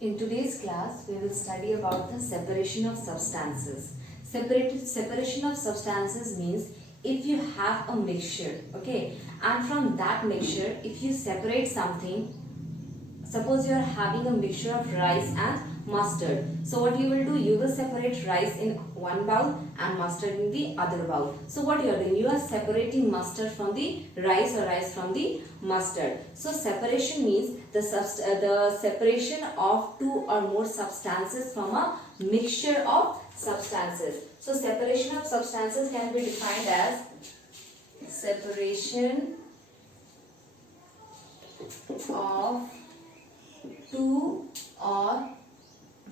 In today's class, we will study about the separation of substances. Separation of substances means if you have a mixture, okay, and from that mixture, if you separate something, suppose you are having a mixture of rice and mustard. So what you will do, you will separate rice in one bowl and mustard in the other bowl. So what you are doing, you are separating mustard from the rice or rice from the mustard. So separation means the separation of two or more substances from a mixture of substances. So separation of substances can be defined as separation of two or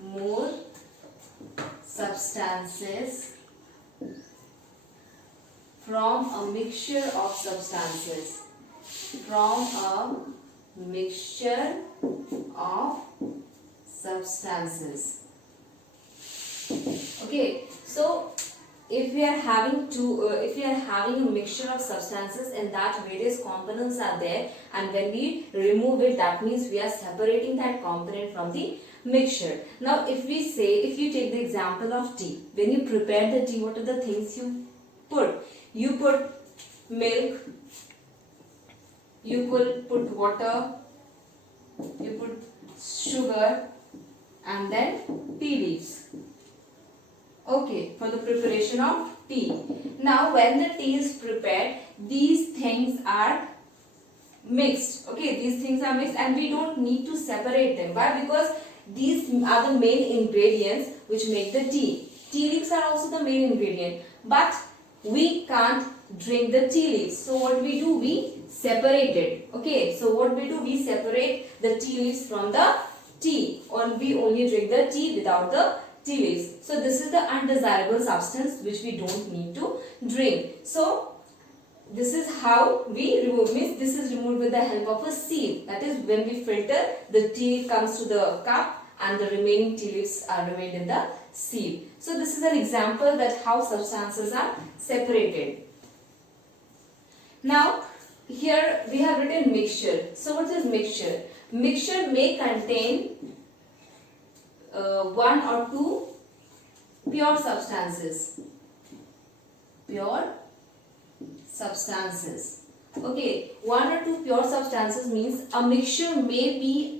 more substances from a mixture of substances. From a mixture of substances. Okay, so if we are having a mixture of substances and that various components are there, and when we remove it, that means we are separating that component from the mixture. Now if you take the example of tea, when you prepare the tea, what are the things you put? You put milk, you put water, you put sugar, and then tea leaves. Okay, for the preparation of tea. Now when the tea is prepared, these things are mixed. Okay, these things are mixed and we don't need to separate them. Why? Because these are the main ingredients which make the tea. Tea leaves are also the main ingredient, but we can't drink the tea leaves. So what we do, we separate it. Okay, so what we do, we separate the tea leaves from the tea, or we only drink the tea without the tea leaves. So this is the undesirable substance which we don't need to drink. So this is how we remove, means this is removed with the help of a sieve. That is, when we filter, the tea comes to the cup and the remaining tea leaves are remained in the sieve. So this is an example that how substances are separated. Now here we have written mixture. So what is mixture? Mixture may contain one or two pure substances. Pure substances. Okay, one or two pure substances means a mixture may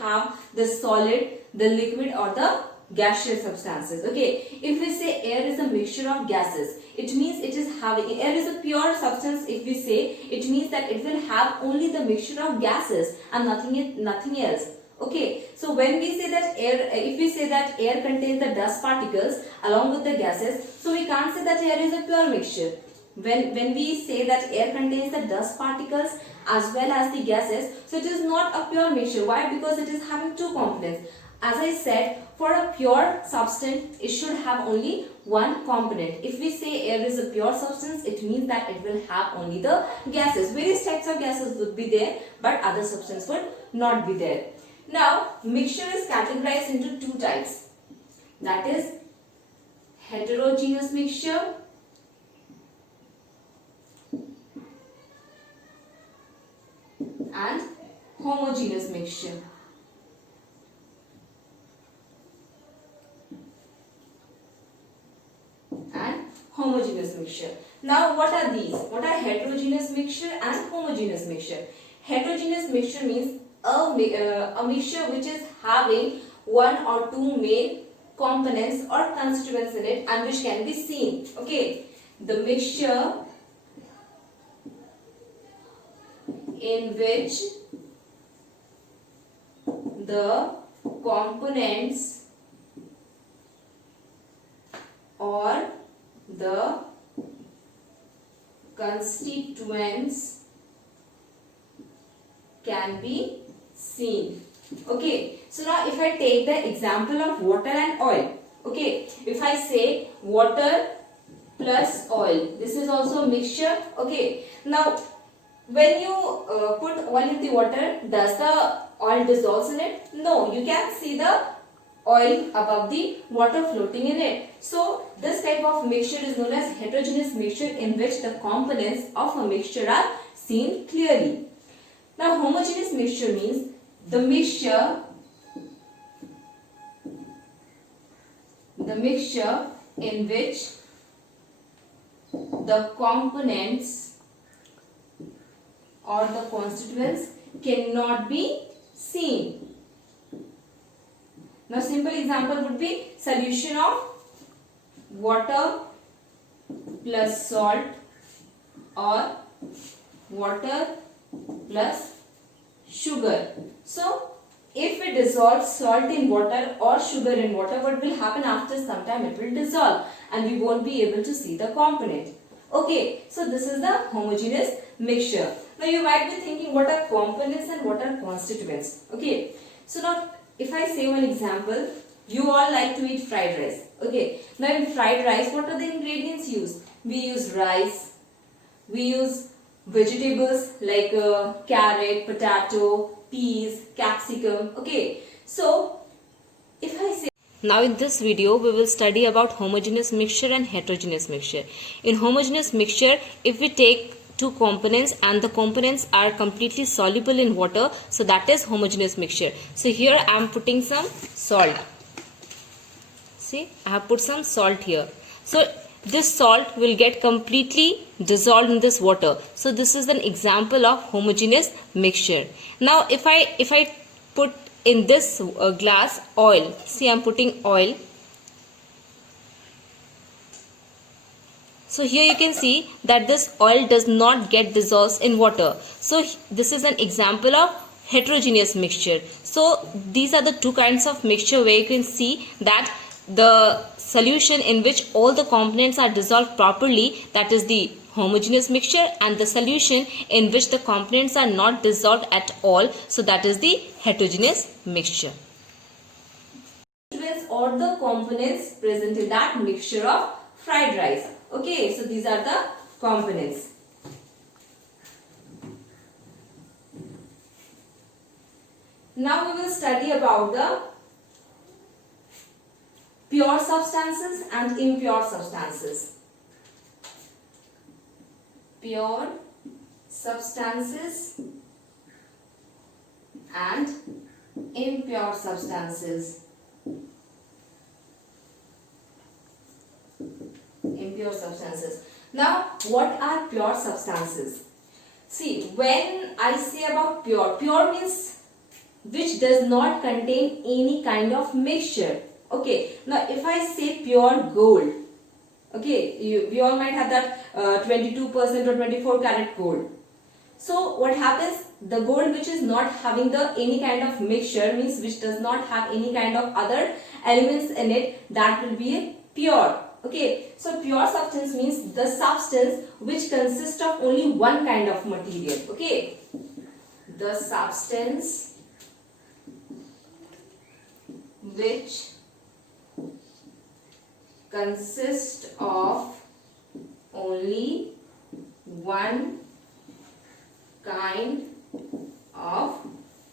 have the solid, the liquid, or the gaseous substances. Okay, if we say air is a mixture of gases, it means it is having, air is a pure substance. If we say, it means that it will have only the mixture of gases and nothing else. Okay, so when we say that air, if we say that air contains the dust particles along with the gases, so we can't say that air is a pure mixture. When we say that air contains the dust particles as well as the gases, so it is not a pure mixture. Why? Because it is having two components. As I said, for a pure substance, it should have only one component. If we say air is a pure substance, it means that it will have only the gases. Various types of gases would be there, but other substances would not be there. Now, mixture is categorized into two types. That is heterogeneous mixture and homogeneous mixture. And homogeneous mixture. Now what are these? What are heterogeneous mixture and homogeneous mixture? Heterogeneous mixture means a mixture which is having one or two main components or constituents in it and which can be seen. Okay, the mixture in which the components or the constituents can be seen. Okay, so now if I take the example of water and oil, okay, if I say water plus oil, this is also a mixture. Okay, now when you put oil in the water, does the oil dissolve in it? No, you can see the oil above the water floating in it. So this type of mixture is known as heterogeneous mixture, in which the components of a mixture are seen clearly. Now homogeneous mixture means the mixture the mixture in which the components or the constituents cannot be seen. Now simple example would be solution of water plus salt or water plus sugar. So if we dissolve salt in water or sugar in water, what will happen after some time? It will dissolve and we won't be able to see the component. Okay, so this is the homogeneous mixture. Now you might be thinking, what are components and what are constituents? Okay, so now if I say one example, you all like to eat fried rice. Okay, now in fried rice, what are the ingredients used? We use rice, we use vegetables like carrot, potato, peas, capsicum. Okay, so if I say, now in this video we will study about homogeneous mixture and heterogeneous mixture. In homogeneous mixture, if we take two components and the components are completely soluble in water, so that is homogeneous mixture. So here I am putting some salt. See, I have put some salt here. So this salt will get completely dissolved in this water. So this is an example of homogeneous mixture. Now if I put in this glass oil, see I am putting oil. So here you can see that this oil does not get dissolved in water. So this is an example of heterogeneous mixture. So these are the two kinds of mixture where you can see that the solution in which all the components are dissolved properly, that is the homogeneous mixture, and the solution in which the components are not dissolved at all, so that is the heterogeneous mixture. Or the components present in that mixture of fried rice. Okay, so these are the components. Now we will study about the pure substances and impure substances. Pure substances and impure substances. Impure substances. Now, what are pure substances? See, when I say about pure, pure means which does not contain any kind of mixture. Okay, now if I say pure gold, okay, we all might have that 22% or 24 karat gold. So what happens? The gold which is not having the any kind of mixture, means which does not have any kind of other elements in it, that will be a pure. Okay, so pure substance means the substance which consists of only one kind of material. Okay, the substance which consists of only one kind of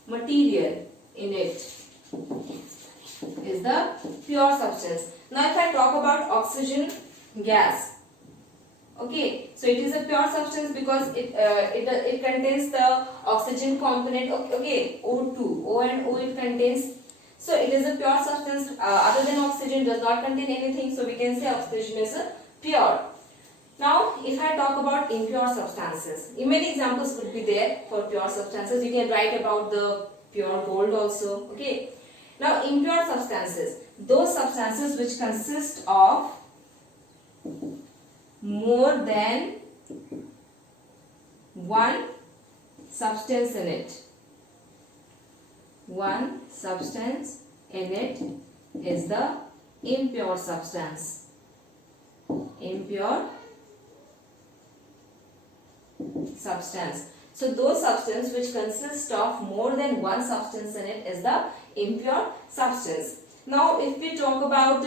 material in it is the pure substance. Now if I talk about oxygen gas, okay, so it is a pure substance because it contains the oxygen component. Okay, O2, O and O it contains. So it is a pure substance other than oxygen, does not contain anything. So we can say oxygen is a pure. Now if I talk about impure substances, many examples would be there for pure substances. You can write about the pure gold also. Okay. Now impure substances, those substances which consist of more than one substance in it. One substance in it is the impure substance. Impure substance. So those substances which consist of more than one substance in it is the impure substance. Now if we talk about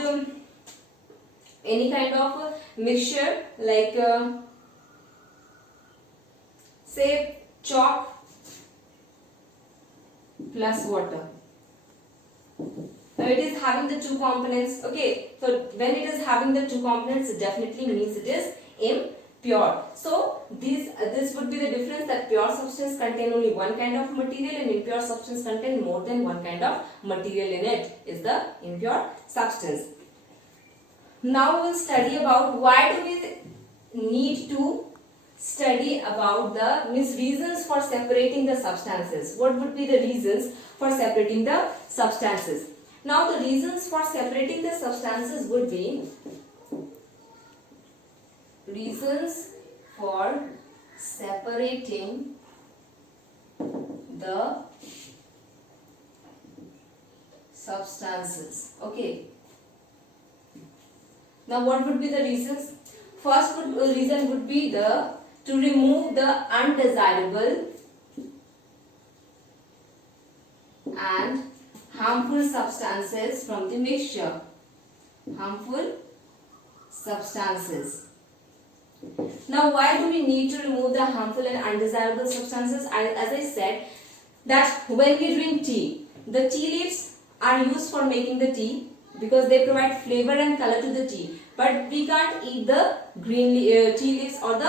any kind of mixture like say chalk plus water. Now it is having the two components. Okay, so when it is having the two components, it definitely means it is impure. So this would be the difference, that pure substance contain only one kind of material and impure substance contain more than one kind of material in it is the impure substance. Now we will study about why do we need to study about the reasons for separating the substances. What would be the reasons for separating the substances? Now the reasons for separating the substances would be reasons for separating the substances. Okay. Now what would be the reasons? First reason would be to remove the undesirable and harmful substances from the mixture. Harmful substances. Now why do we need to remove the harmful and undesirable substances? As I said that when we drink tea, the tea leaves are used for making the tea because they provide flavor and color to the tea. But we can't eat the green tea leaves or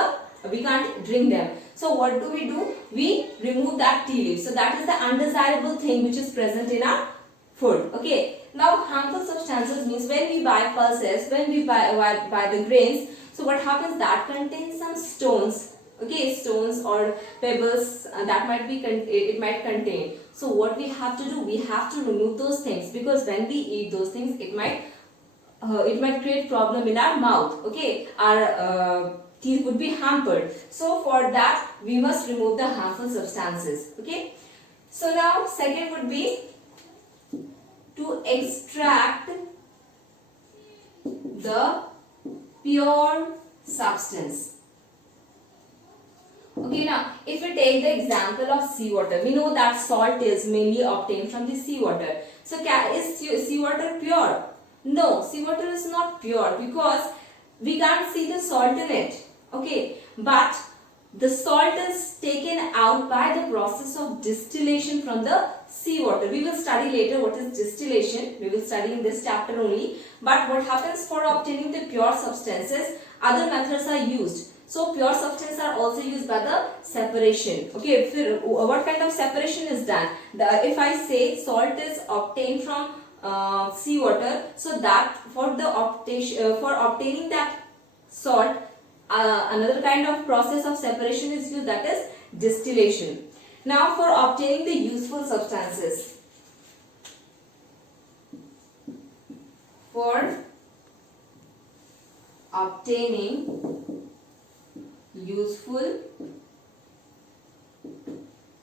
we can't drink them. So what do? We remove that tea leaf. So that is the undesirable thing which is present in our food. Okay. Now harmful substances means when we buy pulses, when we buy the grains. So what happens? That contains some stones. Okay, stones or pebbles that it might contain. So what we have to do? We have to remove those things because when we eat those things, it might create problem in our mouth. Okay, our teeth would be hampered. So for that we must remove the harmful substances. Okay. So now second would be to extract the pure substance. Okay, now if we take the example of seawater, we know that salt is mainly obtained from the seawater. So is seawater pure? No, seawater is not pure because we can't see the salt in it. Okay, but the salt is taken out by the process of distillation from the seawater. We will study later what is distillation. We will study in this chapter only. But what happens for obtaining the pure substances? Other methods are used. So pure substances are also used by the separation. Okay, what kind of separation is done? If I say salt is obtained from seawater, so that for obtaining that salt, another kind of process of separation is used, that is distillation. Now for obtaining the useful substances, for obtaining useful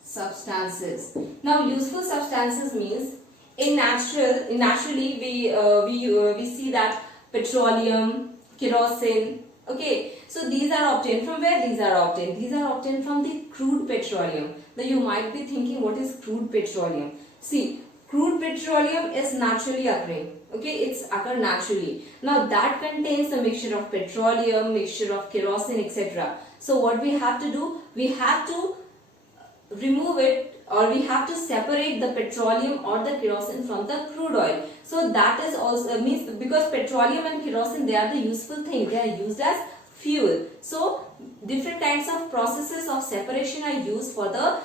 substances. Now useful substances means naturally we see that petroleum, kerosene. Okay, so these are obtained from where? These are obtained from the crude petroleum. Now you might be thinking, what is crude petroleum? See, crude petroleum is naturally occurring. Okay, it's occur naturally. Now that contains a mixture of petroleum, mixture of kerosene, etc. So what we have to do? We have to remove it, or we have to separate the petroleum or the kerosene from the crude oil. So that is also means, because petroleum and kerosene, they are the useful thing. They are used as fuel. So different kinds of processes of separation are used for the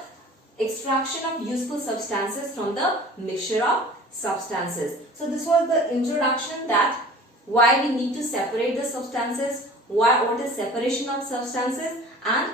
extraction of useful substances from the mixture of substances. So this was the introduction, that why we need to separate the substances, what is separation of substances, and